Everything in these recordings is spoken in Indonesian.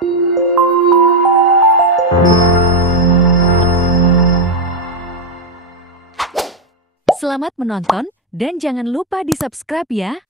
Selamat menonton dan jangan lupa di-subscribe ya.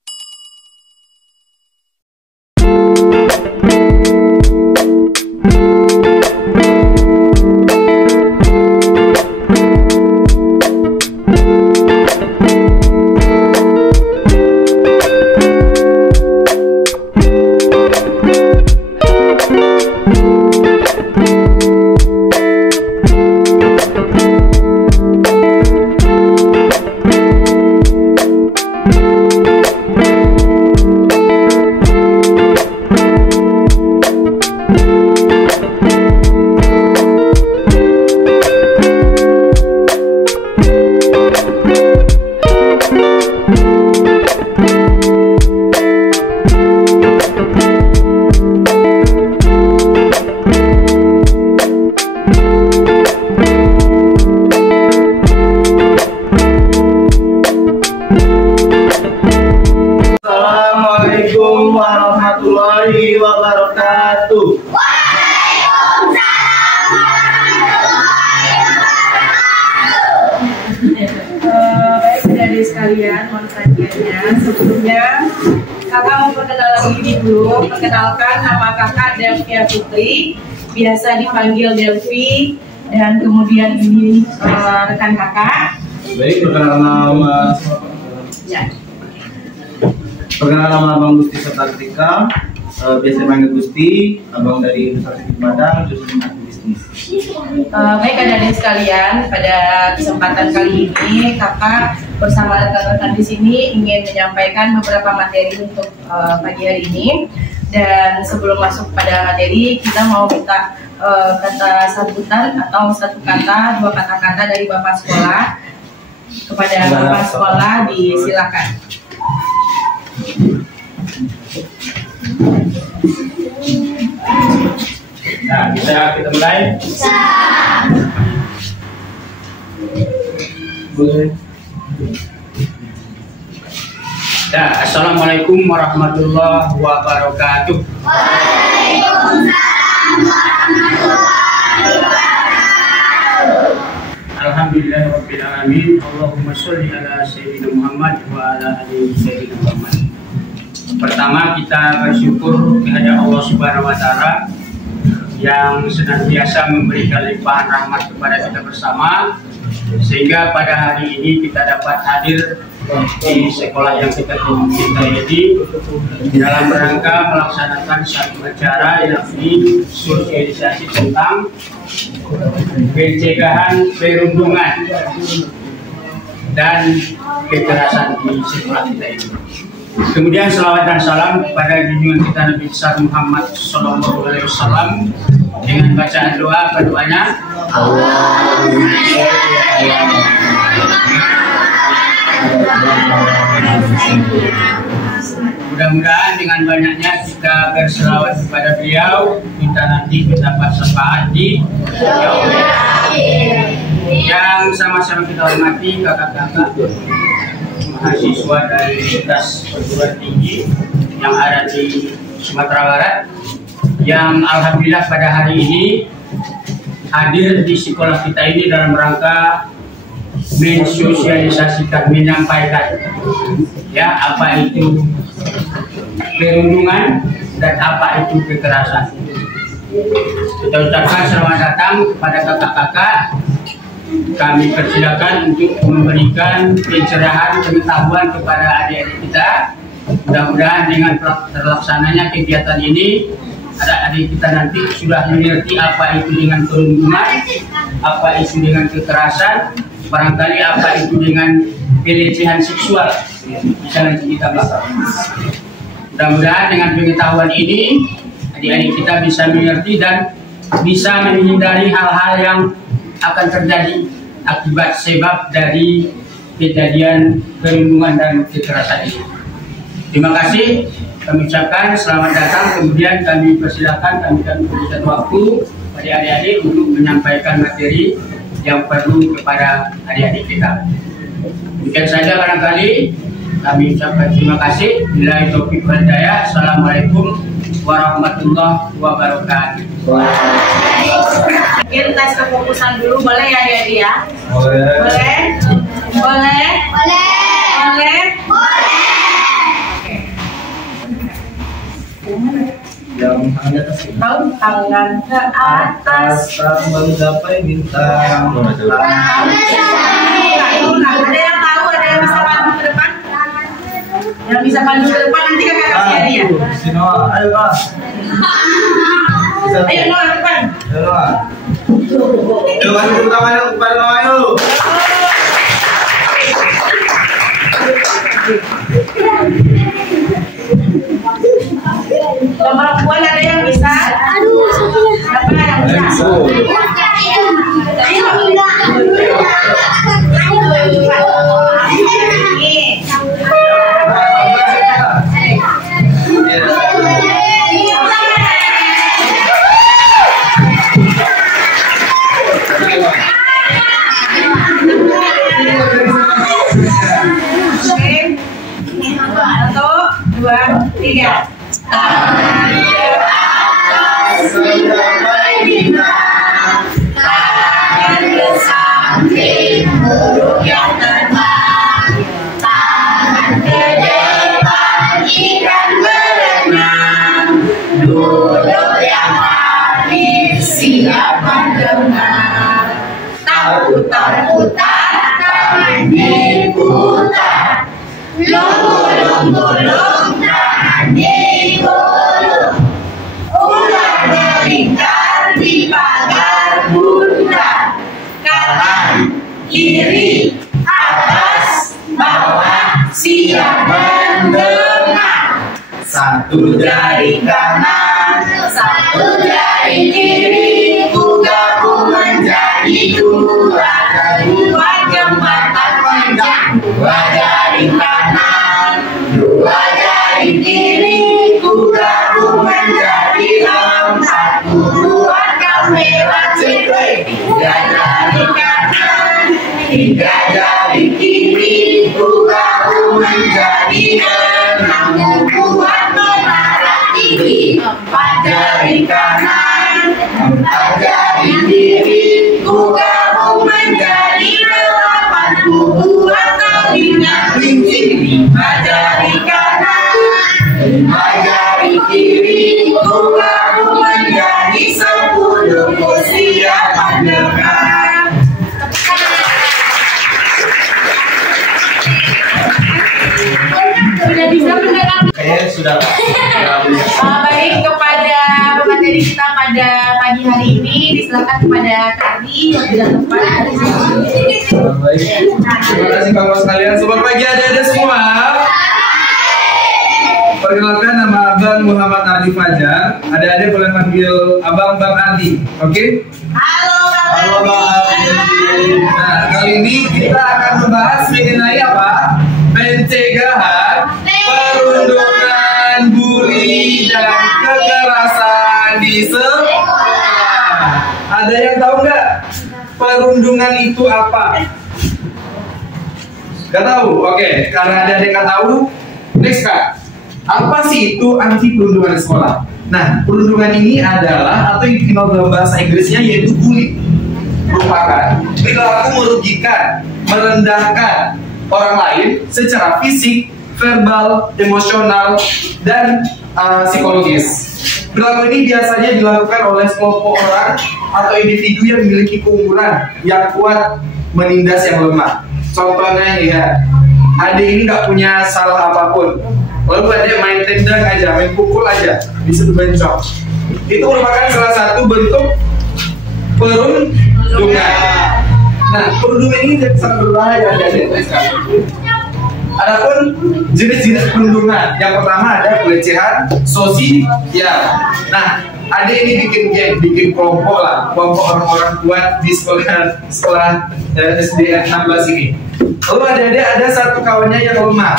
Assalamualaikum warahmatullahi wabarakatuh. Baik adik sekalian, mohon perhatiannya. Sebelumnya kakak mau perkenalan diri dulu. Perkenalkan, nama kakak Delvia Putri, biasa dipanggil Delvi, dan kemudian ini rekan kakak. Baik, perkenalan nama. Ya. Perkenalan nama Abang Gusti Sertatika, biasa dipanggil Gusti, abang dari Universitas Padang, jurusan Bisnis. Baik adik-adik sekalian, pada kesempatan kali ini kakak bersama rekan-rekan di sini ingin menyampaikan beberapa materi untuk pagi hari ini. Dan sebelum masuk pada materi, kita mau minta kata sambutan atau satu kata, dua kata-kata dari Bapak Sekolah kepada Bapak Sekolah, disilakan. Nah, kita mulai. Boleh. Ya, assalamualaikum warahmatullahi wabarakatuh. Waalaikumsalam warahmatullahi wabarakatuh. Alhamdulillahirabbil alamin. Allahumma sholli ala sayyidina Muhammad wa ala ali sayyidina Muhammad. Pertama, kita bersyukur kepada Allah Subhanahu wa taala yang senantiasa memberikan limpahan rahmat kepada kita bersama, sehingga pada hari ini kita dapat hadir di sekolah yang kita cintai ini dalam rangka melaksanakan satu acara, yakni sosialisasi tentang pencegahan perundungan dan kekerasan di sekolah kita ini. Kemudian selawat dan salam kepada junjungan kita Nabi besar Muhammad Sallallahu Alaihi Wasallam dengan bacaan doa. Berdoanya mudah-mudahan dengan banyaknya kita berselawat kepada beliau, kita nanti mendapat syafaat di yaumil akhir. Yang sama-sama kita hormati kakak-kakak mahasiswa dari Universitas Perguruan Tinggi yang ada di Sumatera Barat, yang alhamdulillah pada hari ini hadir di sekolah kita ini dalam rangka mensosialisasikan, menyampaikan ya apa itu perundungan dan apa itu kekerasan. Kita ucapkan selamat datang kepada kakak-kakak. Kami persilakan untuk memberikan pencerahan pengetahuan kepada adik-adik kita. Mudah-mudahan dengan terlaksananya kegiatan ini, adik-adik kita nanti sudah mengerti apa itu dengan perundungan, apa itu dengan kekerasan, barangkali apa itu dengan pelecehan seksual. Bisa nanti kita bahas. Mudah-mudahan dengan pengetahuan ini, adik-adik kita bisa mengerti dan bisa menghindari hal-hal yang akan terjadi akibat sebab dari kejadian perundungan dan kekerasan ini. Terima kasih, kami ucapkan selamat datang. Kemudian kami persilakan, kami akan memberikan waktu pada adik-adik untuk menyampaikan materi yang perlu kepada adik-adik kita. Demikian saja barangkali, kami ucapkan terima kasih. Billahi taufiq wal hidayah. Assalamualaikum warahmatullahi wabarakatuh. Mungkin tes kefokusan dulu boleh ya adik-adik ya? Boleh. Boleh? Boleh? Boleh? Yang tangan atas. Tangan ke atas. Tak menggapai bintang. Ada yang tahu, ada yang bisa pandu ke depan? Yang bisa pandu ke depan nanti kakak kasih hadiah. Sino, ayo Pak. Ayo Noah ke depan. Ayo Pak. Ayo kasih tepuk tangan kepada Noah, ayo. Perempuan ada yang bisa? Siapa yang bisa? Satu, dua, tiga. Tangan ke samping, burung yang terbang. Tangan ke depan, ikan berenang. Duduk yang rapi, siap mendengar. Putar-putar, tangan diputar. Lunggu-lunggu-lung, tangan digulung. Ular melingkar di pagar bundar. Kanan, kiri, atas, bawah, siap mendengar. Satu jari kanan, satu jari kiri, ku gabung menjadi dua. Dua jembatan panjang, dua jari kanan, dua jari kiri, ku gabung menjadi empat. Buat kamera ceklik, tiga jari kanan, tiga jari kiri, ku gabung menjadi enam. Buat menara tinggi, empat jari kanan, empat jari kiri, ku gabung menjadi delapan. Buat telinga kelinci, lima jari kanan, lima jari kiri, ku gabung menjadi 10. Ku siap mendengar. Sudah bisa mendengar? Kayaknya sudah. Baik, kepada pemateri kita pada pagi hari ini, disilakan kepada Kari yang tidak tepat. Baik. Terima kasih kawan sekalian. Selamat pagi adik-adik semua. Perkenalkan, nama Abang Muhammad Adi Fajar. Adik-adik boleh manggil Abang Bang Adi, oke? Halo, Halo Bang Adi. Nah, kali ini kita akan membahas mengenai apa? Pencegahan perundungan, bully, dan kekerasan di sekolah. Ada yang tahu nggak perundungan itu apa? Gak tahu? Oke, karena ada yang nggak tahu, next Kak. Apa sih itu anti perundungan di sekolah? Nah, perundungan ini adalah atau yang dikenal dalam bahasa Inggrisnya yaitu bully. Merupakan perilaku merugikan, merendahkan orang lain secara fisik, verbal, emosional, dan psikologis. Perilaku ini biasanya dilakukan oleh sekelompok orang atau individu yang memiliki keunggulan yang kuat menindas yang lemah. Contohnya ya, adik ini nggak punya salah apapun, lalu adik main tendang aja, main pukul aja, disitu bencong. Itu merupakan salah satu bentuk perundungan. Nah, perundungan ini sangat berbahaya adik-adik. Adapun jenis-jenis perundungan, yang pertama ada pelecehan sosial. Nah, adik ini bikin geng, bikin kelompok lah, kelompok orang-orang kuat di sekolah SDN 16 ini. Lalu adik-adik ada satu kawannya yang lemah,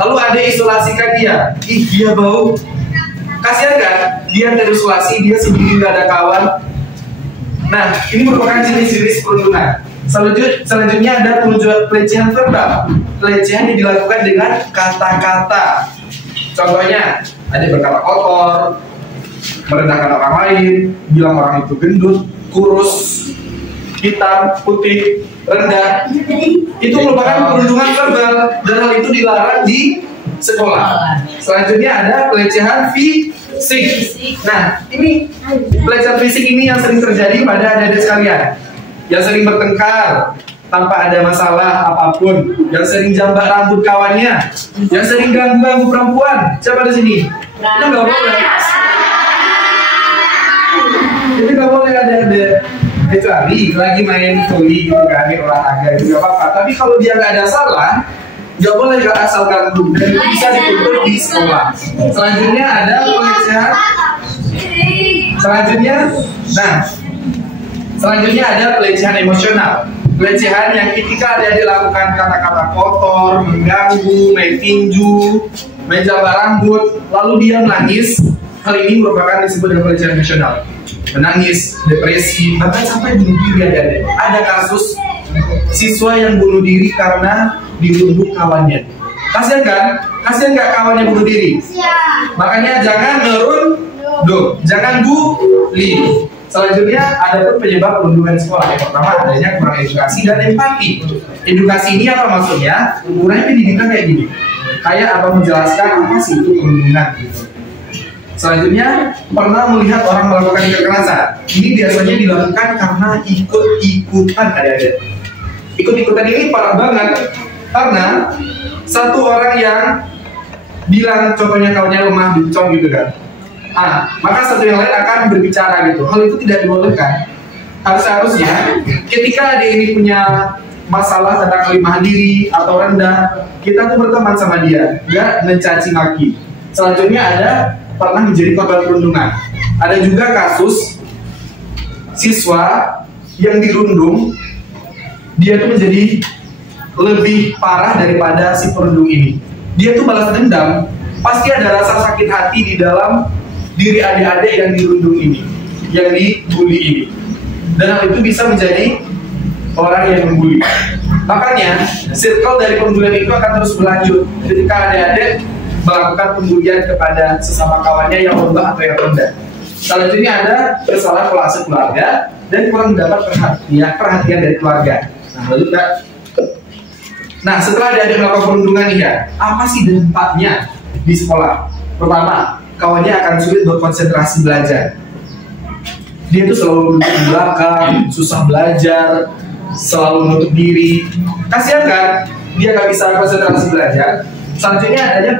lalu adik isolasikan dia. Ih, dia bau. Kasihan kan? Dia terisolasi, dia sendiri gak ada kawan. Nah, ini merupakan jenis-jenis perundungan. Selanjutnya ada pelecehan verbal. Pelecehan yang dilakukan dengan kata-kata. Contohnya, ada berkata kotor, merendahkan orang lain, bilang orang itu gendut, kurus, hitam, putih, rendah. Itu merupakan perundungan verbal dan hal itu dilarang di sekolah. Selanjutnya ada pelecehan fisik. Nah, ini pelecehan fisik ini yang sering terjadi pada adik-adik sekalian, yang sering bertengkar tanpa ada masalah apapun, yang sering jambak rambut kawannya, yang sering ganggu perempuan. Siapa di sini? Itu nggak boleh. Itu nggak boleh ada kecuali lagi main voli gitu kan, olahraga itu nggak apa-apa. Tapi kalau dia nggak ada salah, nggak boleh nggak asal ganggu dan itu bisa dituntut di sekolah. Selanjutnya ada pelecehan. Selanjutnya ada pelecehan emosional. Pelecehan yang ketika ada dilakukan kata-kata kotor, mengganggu, main tinju, main jambak rambut, lalu dia menangis. Hal ini merupakan disebut dengan pelecehan emosional. Menangis, depresi, bahkan sampai bunuh diri ada. Ada kasus siswa yang bunuh diri karena dirundung kawannya. Kasian kan? Kasian nggak kawannya bunuh diri? Makanya jangan merundung, jangan bully. Selanjutnya ada pun penyebab perundungan sekolah. Yang pertama adanya kurang edukasi dan empati. Edukasi ini apa maksudnya? Kurangnya pendidikan kayak gini. Kayak apa menjelaskan apa sih itu perundungan gitu. Selanjutnya pernah melihat orang melakukan kekerasan. Ini biasanya dilakukan karena ikut-ikutan ada. Ikut-ikutan ini parah banget karena satu orang yang bilang contohnya kawannya lemah bencong gitu kan. Maka satu yang lain akan berbicara gitu. Hal itu tidak dibolehkan. Harusnya ketika adik ini punya masalah tentang kelemahan diri atau rendah, kita tuh berteman sama dia, nggak mencaci maki. Selanjutnya ada pernah menjadi korban perundungan. Ada juga kasus siswa yang dirundung, dia tuh menjadi lebih parah daripada si perundung ini. Dia tuh balas dendam. Pasti ada rasa sakit hati di dalam diri adik-adik yang dirundung ini, yang dibully ini, dan hal itu bisa menjadi orang yang membuli. Makanya circle dari pembulian itu akan terus berlanjut ketika adik-adik melakukan pembulian kepada sesama kawannya yang lemah atau yang rendah. Selanjutnya ada kesalahan kolase keluarga dan kurang mendapat perhatian dari keluarga. Nah, setelah adik-adik melakukan perundungan nih ya, apa sih dampaknya di sekolah? Pertama, kawannya akan sulit berkonsentrasi belajar. Dia tuh selalu duduk di belakang, susah belajar, selalu menutup diri. Kasian kan? Dia nggak bisa konsentrasi belajar. Selanjutnya adanya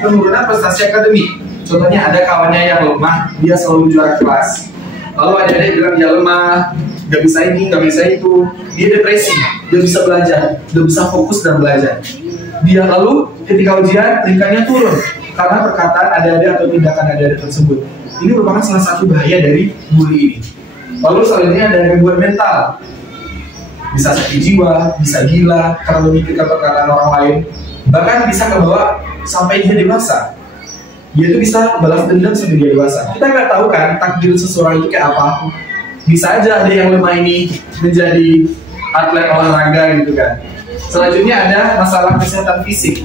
penurunan prestasi akademik. Contohnya ada kawannya yang lemah, dia selalu juara kelas. Lalu ada bilang dia lemah, nggak bisa ini, nggak bisa itu. Dia depresi, dia bisa belajar, dia bisa fokus dan belajar. Dia lalu ketika ujian tingkatnya turun karena perkataan adik-adik atau tindakan adik-adik tersebut. Ini merupakan salah satu bahaya dari bully ini. Lalu selanjutnya ada gangguan mental. Bisa sakit jiwa, bisa gila karena memikirkan perkataan orang lain. Bahkan bisa kebawa sampai dia dewasa. Dia itu bisa balas dendam sampai dia dewasa. Kita nggak tahu kan takdir seseorang itu kayak apa. Bisa aja ada yang lemah ini menjadi atlet olahraga gitu kan. Selanjutnya ada masalah kesehatan fisik.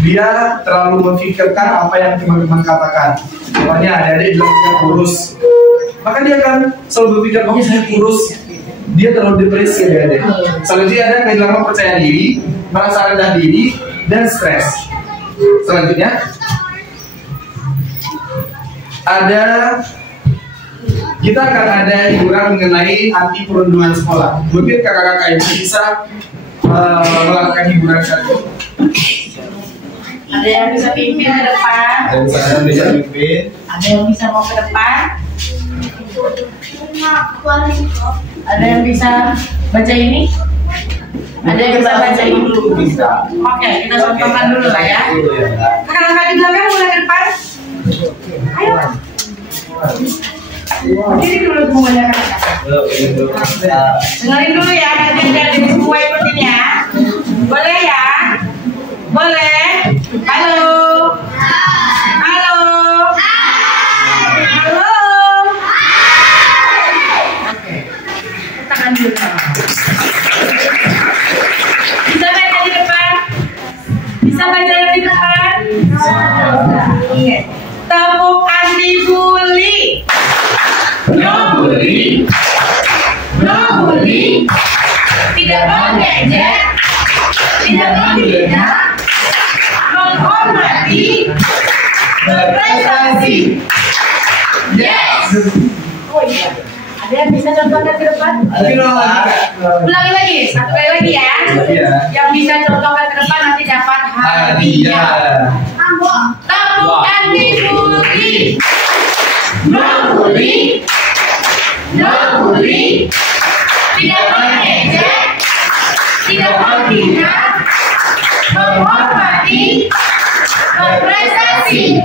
Dia terlalu memikirkan apa yang teman-teman katakan. Makanya adik-adik bilang dia kurus, maka dia akan selalu berpikir, oh saya kurus. Dia terlalu depresi adik-adik. Selanjutnya ada kehilangan percaya diri, merasa rendah diri, dan stres. Selanjutnya ada kita akan ada hiburan mengenai anti perundungan sekolah. Mungkin kakak-kakak ini bisa melakukan hiburan satu. Ada yang bisa pimpin ke depan? Ada yang bisa mau ke depan? Ada yang bisa baca ini? Ada yang bisa baca ini dulu? Bisa. Oke, kita contohkan dulu lah ya. Kakak-kakak di belakang mulai ke depan. Ayo. Ini dulu semuanya kakak. Dengerin dulu ya, nanti semua ikutin ya. Boleh ya? Boleh? Halo. Halo. Halo. Oke. Tangan dulu. Bisa baca di depan? Bisa baca di depan? tidak mengejek, tidak menghina, menghormati, berprestasi. Yes. Oh iya. Ada yang bisa contohkan ke depan? Ulangi lagi, satu kali lagi ya. Yang bisa contohkan ke depan nanti dapat hadiah. Tabukan dibuli, membuli, membuli, tidak mengejek, tidak menghina, menghormati, berprestasi.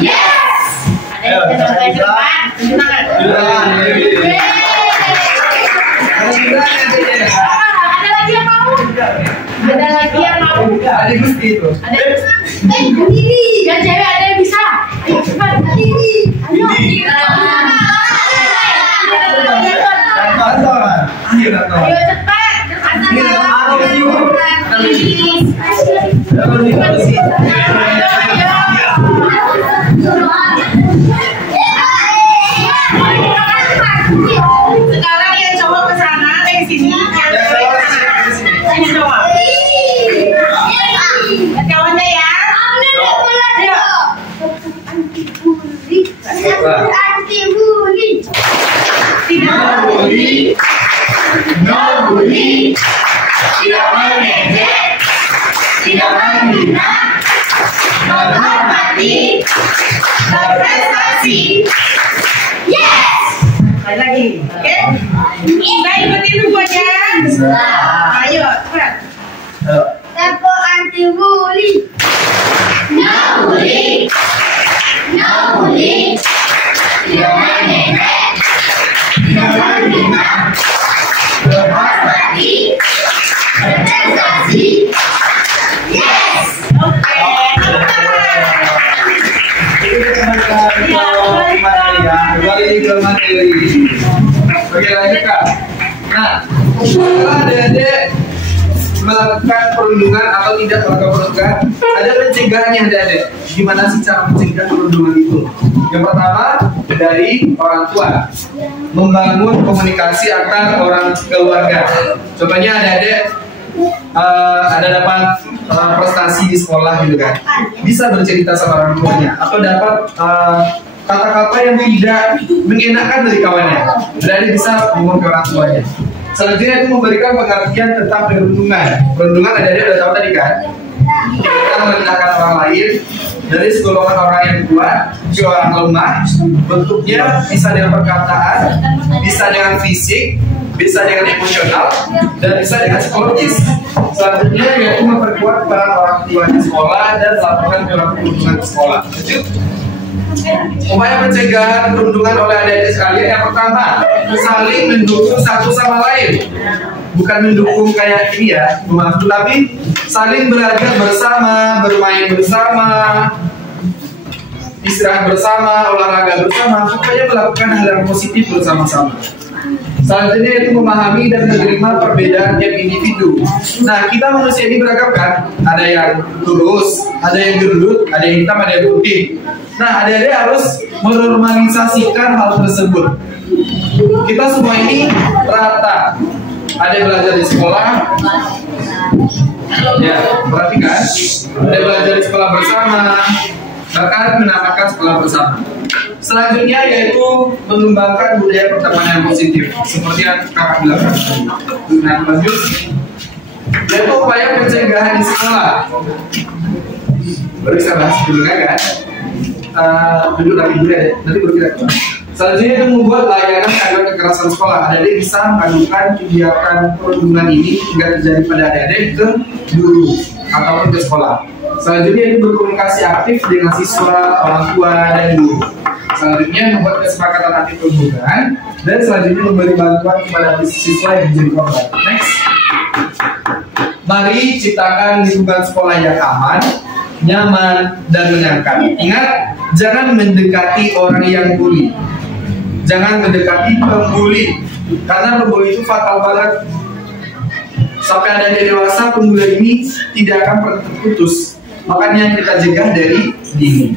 Yes. Ada yang bisa contohkan ke depan? Ada lagi yang mau? Ada lagi yang mau? Ada Gusti itu. Ada yang cewek ada yang bisa? Ayo cepat. Ayo. Ayo cepat. Sekarang yang cowok ke sana, yang sini, yang cewek ke sana. Sini cowok. Kawannya ya. Ayo. Anti-bully. Tidak Bully, no bully, tidak mengejek, tidak menghina, menghormati, berprestasi. Yes. Lagi, oke? Kita ikutin semuanya. Ayo, cepat. Tempo anti-bully. No bully, no bully, tidak mengejek, tidak menghina, menghormati, berprestasi. Yes. Oke. Kembali ke materi. Oke, lanjut Kak. Nah, setelah adik-adik melakukan perundungan atau tidak melakukan perundungan, ada pencegahannya adik-adik. Gimana sih cara mencegah perundungan itu? Yang pertama, dari orang tua, membangun komunikasi antar orang keluarga. Contohnya adik-adik ada dapat prestasi di sekolah gitu kan, bisa bercerita sama orang tuanya, atau dapat kata-kata yang tidak mengenakan dari kawannya, jadi bisa ngomong ke orang tuanya. Selanjutnya itu memberikan pengertian tentang perundungan. Perundungan adik-adik udah tahu tadi kan, kita merendahkan orang lain dari segolongan orang yang kuat ke orang lemah. Bentuknya bisa dengan perkataan, bisa dengan fisik, bisa dengan emosional, dan bisa dengan psikologis. Selanjutnya yaitu memperkuat peran orang tua di sekolah dan melakukan perundungan di sekolah. Upaya pencegahan perundungan oleh adik-adik sekalian, yang pertama, saling mendukung satu sama lain. Bukan mendukung kayak ini ya, membantu, tapi saling belajar bersama, bermain bersama, istirahat bersama, olahraga bersama, supaya melakukan hal yang positif bersama-sama. Selanjutnya itu memahami dan menerima perbedaan tiap individu. Nah, kita manusia ini beragam kan? Ada yang lurus, ada yang gendut, ada yang hitam, ada yang putih. Nah, adik-adik harus menormalisasikan hal tersebut. Kita semua ini rata. Ada yang belajar di sekolah, ya, perhatikan. Ada yang belajar di sekolah bersama, bahkan menamakan sekolah bersama. Selanjutnya yaitu mengembangkan budaya pertemanan yang positif, seperti yang kakak bilang. Nah, lanjut, yaitu upaya pencegahan di sekolah. Baru bisa bahas dulu kan? Duduk lagi dulu ya, nanti baru kita. Selanjutnya itu membuat layanan agar kekerasan sekolah. Adik-adik bisa mengadukan kegiatan perundungan ini hingga terjadi pada adik-adik ke guru ataupun ke sekolah. Selanjutnya itu berkomunikasi aktif dengan siswa, orang tua, dan guru. Selanjutnya membuat kesepakatan anti perundungan, dan selanjutnya memberi bantuan kepada siswa yang menjadi korban. Next, mari ciptakan lingkungan sekolah yang aman, nyaman, dan menyenangkan. Ingat, jangan mendekati orang yang bully. Jangan mendekati pembuli, karena pembuli itu fatal banget. Sampai ada dewasa, pembuli ini tidak akan pernah terputus. Makanya kita cegah dari dini.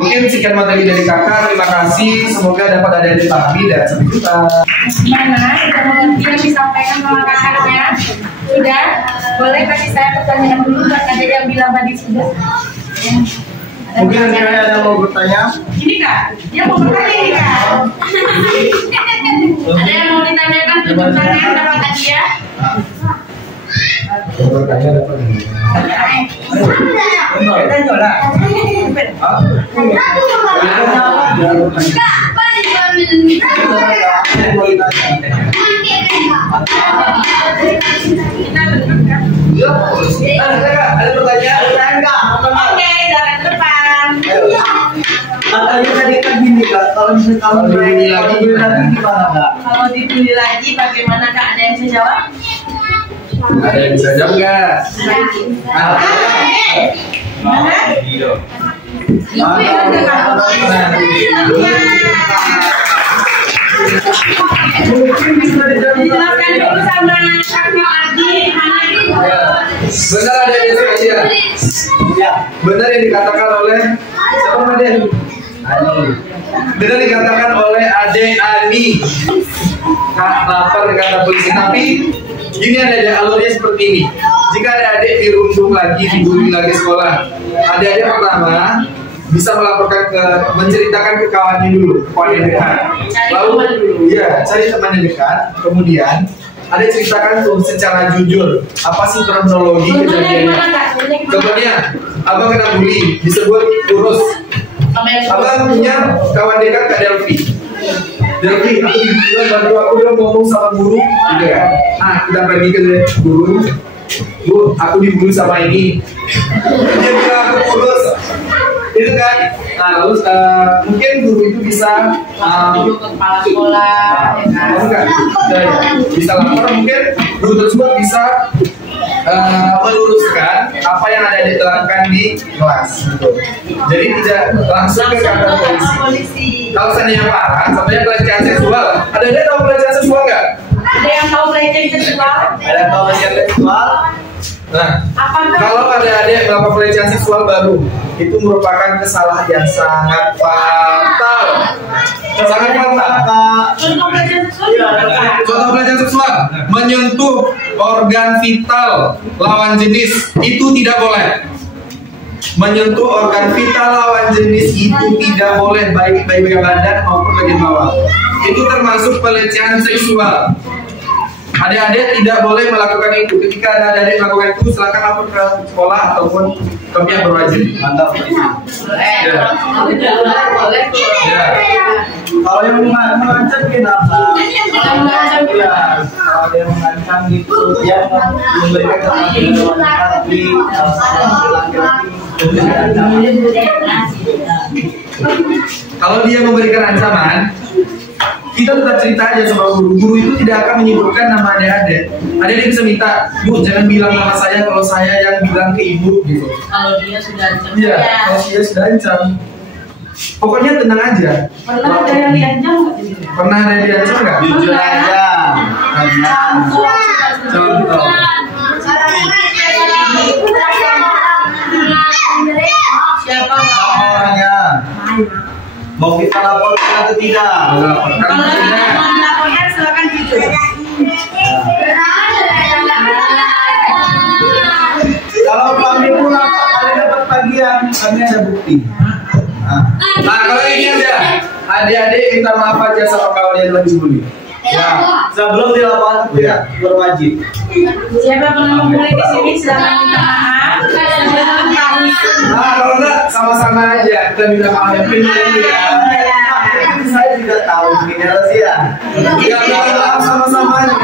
Mungkin sekian materi dari kakak. Terima kasih. Semoga dapat adik-adik pahami dan sampai jumpa. Gimana? Sudah mengerti yang disampaikan sama kakaknya? Sudah? Boleh kasih saya pertanyaan dulu buat adik yang bilang tadi sudah? Ya. Mungkin ada yang mau bertanya? Ini kak, dia mau bertanya ini kak. Ada yang mau ditanyakan untuk pertanyaan dapat hadiah? Bertanya dapat ada pertanyaan? Oke, jalan ke depan. Katanya tadi kan gini kak, kalau misalnya dibeli lagi gimana kak? Kalau dibeli lagi bagaimana kak? Ada yang bisa jawab? Ada yang bisa jawab nggak? Mana? Dijelaskan dulu sama kakak Adi. Benar ada yang sekalian. Ya. Benar yang dikatakan oleh siapa namanya? Benar dikatakan oleh Ade Ani. Lapar kata polisi. Tapi gini ada alurnya seperti ini. Jika ada adik dirundung lagi, dibully lagi sekolah, adik-adik pertama bisa melaporkan menceritakan ke kawannya dulu, ke kawan yang dekat. Lalu, ya cari teman yang dekat. Kemudian ada ceritakan tuh secara jujur apa sih kronologi kejadiannya. Contohnya, abang kena bully, disebut urus. Abang punya kawan dekat Kak Delvi. Delvi, aku bilang bantu aku dong ngomong sama guru, gitu ya. Nah, kita pergi ke guru. Bu, aku dibully sama ini. Dia bilang aku urus. Itu kan. Nah, lalu mungkin guru itu bisa Dulu ke kepala sekolah, ya kan? bisa lapor, mungkin guru tersebut bisa meluruskan apa yang ada diterangkan di kelas gitu. Jadi tidak langsung ke kantor polisi. Kalau seandainya parah, contohnya pelecehan seksual, ada tahu pelecehan seksual nggak? Ada yang tahu pelecehan seksual? Ada yang tahu pelecehan seksual? Nah, Apakah kalau ada adik melakukan pelecehan seksual baru, itu merupakan kesalahan yang sangat fatal. Sangat fatal. contoh pelecehan seksual apa? Contoh pelecehan seksual, menyentuh organ vital lawan jenis itu tidak boleh. Menyentuh organ vital lawan jenis itu tidak boleh, baik bagian badan maupun bagian bawah. Itu termasuk pelecehan seksual. Adik-adik tidak boleh melakukan itu. Ketika ada adik melakukan itu, silakan lapor ke sekolah ataupun ke pihak berwajib. Mantap. Boleh. Ya. Kalau yang mengancam kenapa? Ya, kalau ada yang mengancam gitu, dia memberikan keterangan di Kalau dia memberikan ancaman, kita tetap cerita aja sama guru. Guru itu tidak akan menyebutkan nama adik-adik. Adik-adik bisa minta, Bu, jangan bilang nama saya kalau saya yang bilang ke ibu gitu. Kalau dia sudah ancam. Iya, kalau dia sudah ancam. Pokoknya tenang aja. Pernah ada yang diancam nggak di sini? Pernah ada yang diancam nggak? jujur aja. Contoh. Siapa? Orangnya mau kita laporkan atau tidak? Melaporkan Kalau tidak. mau dilaporkan silakan jujur. Kalau kami pulang, kalian dapat bagian, kami ada bukti. Nah, kalau ini aja, adik-adik minta maaf aja sama kawan yang lagi bully. Ya, sebelum dilaporkan tidak berwajib. Siapa yang pernah membuli di sini silakan minta maaf. Nah, kalau enggak sama-sama aja kita minta maaf yang benar ya. Saya juga tahu begini sih ya. Kita minta maaf sama-sama aja.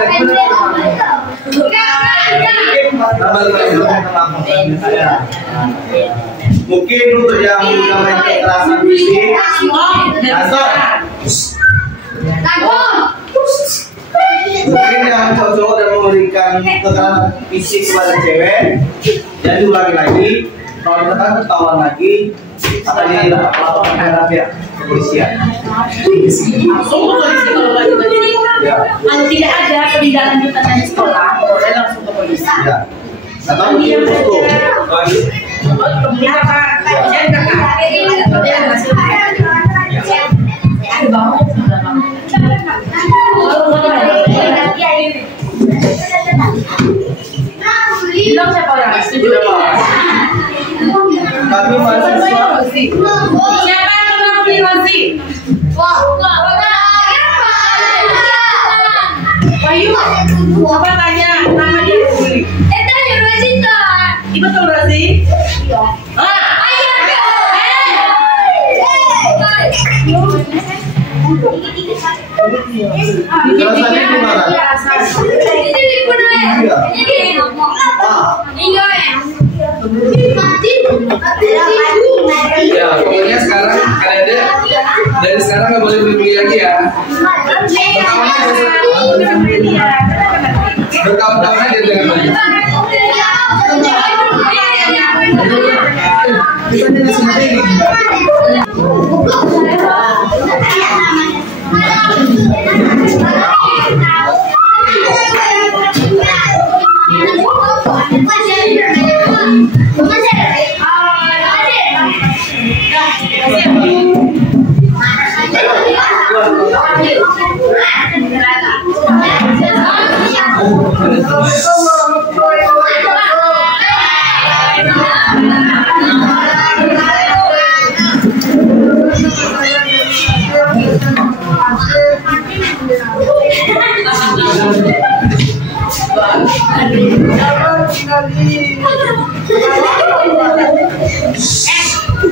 Mungkin untuk yang mengalami kekerasan fisik atau mungkin yang cowok dan memberikan kekerasan fisik kepada cewek, jadi ulangi lagi. Kalau misalkan ketahuan lagi, akan dilaporkan ke pihak kepolisian. Langsung ke polisi kalau lagi begini. Ya. Kalau tidak ada penindaklanjutan dari sekolah, boleh langsung ke polisi. Ya. Atau mungkin itu. Kenapa Jangan kakak. Dia masih. Ada bangun sudah bangun. Bilang siapa orang? Kami mahasiswa. Siapa yang pernah beli nasi? Bayu, coba tanya nama dia beli. Ibu tahu Rosi? Rasanya gimana? Ya, pokoknya sekarang adik-adik dari sekarang nggak boleh beli lagi ya. Berkawan-kawan aja jangan beli. Kita jadi seperti ini.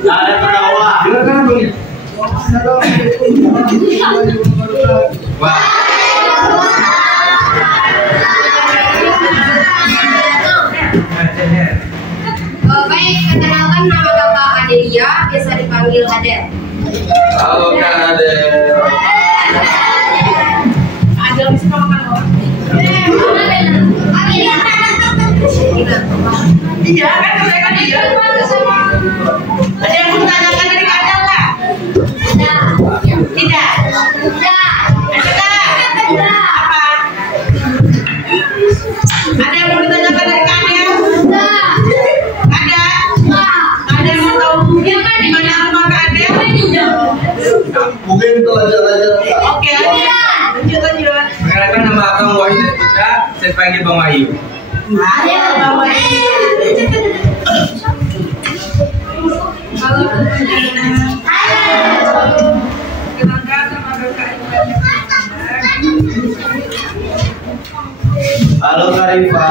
Ada perawat. Silakan beli. Wah. Baik, perkenalkan nama Kakak Adelia, biasa dipanggil Ade. Halo Kak Ade. Ada yang suka makan orang. Iya kan mereka tidak. Ada yang mau tanyakan dari Kak Adel nggak? Tidak. Ada apa? Ada yang mau ditanyakan dari Kak Adel? Ada. Ada yang mau tahu di mana rumah Kak Adel? Mungkin pelajar-pelajar. Oke. Lanjut. Perkenalkan nama Akang Wahyu Putra, saya panggil Bang Wahyu. Halo Kak Rifa.